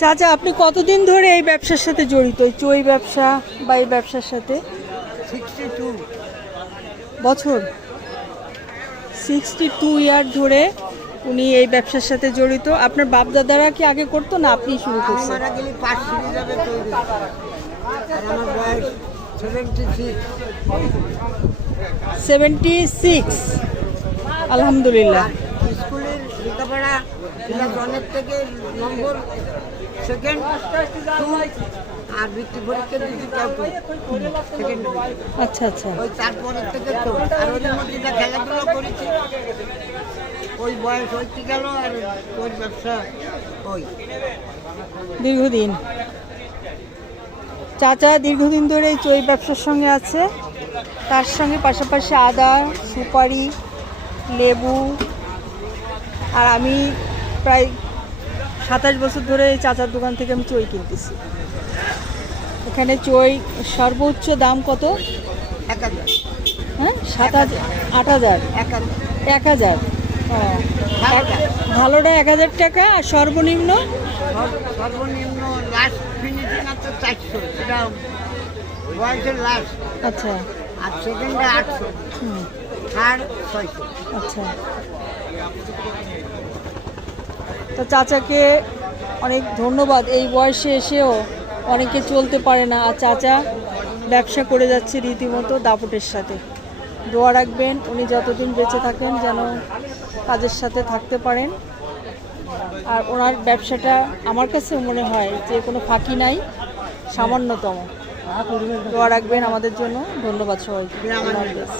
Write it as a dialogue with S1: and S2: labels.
S1: চাচা আপনি কতদিন ধরে এই ব্যবসার সাথে জড়িত? এই চই ব্যবসা বা এই ব্যবসার সাথে? বছর? সিক্সটি টু ইয়ার ধরে উনি এই ব্যবসার সাথে জড়িত। আপনার বাপ দাদারা কি আগে করতো না আপনি শুরু করছেন?
S2: সেভেন্টি সিক্স
S1: আলহামদুলিল্লাহ।
S2: স্কুলের লেখাপড়া ক্লাস ওয়ানের থেকে নম্বর সেকেন্ড আর বৃত্তি পরীক্ষা দিতে সেকেন্ড
S1: আচ্ছা আচ্ছা।
S2: ওই তারপরের থেকে তো আর ওই মধ্যে যা খেলাধুলো করেছি ওই বয়স হইতে গেল আর ওই ব্যবসা ওই।
S1: দীর্ঘদিন। চাচা দীর্ঘদিন ধরে এই চই ব্যবসার সঙ্গে আছে। তার সঙ্গে পাশাপাশি আদা সুপারি লেবু আর আমি প্রায় সাতাশ বছর ধরে এই চাচার দোকান থেকে আমি চই কিনতেছি। এখানে চই সর্বোচ্চ দাম কত?
S2: এক হাজার
S1: হ্যাঁ? সাত হাজার আট হাজার।
S2: এক হাজার। ভালোটা।
S1: ভালোটা এক হাজার টাকা আর সর্বনিম্ন?
S2: সর্বনিম্ন লাস্ট ফিনিশিং আছে চারশো। সেটা
S1: আচ্ছা।
S2: আর সেকেন্ডে আটশো। ছয়শো
S1: আচ্ছা। তো চাচাকে অনেক ধন্যবাদ এই বয়সে এসেও অনেকে চলতে পারে না। আর চাচা ব্যবসা করে যাচ্ছে রীতিমতো দাপটের সাথে। দোয়া রাখবেন উনি যতদিন বেঁচে থাকেন যেন কাজের সাথে থাকতে পারেন। আর ওনার ব্যবসাটা আমার কাছে মনে হয় যে কোনো ফাঁকি নাই সামান্যতম। দোয়া রাখবেন আমাদের জন্য। ধন্যবাদ সবাইকে। হাফেজ।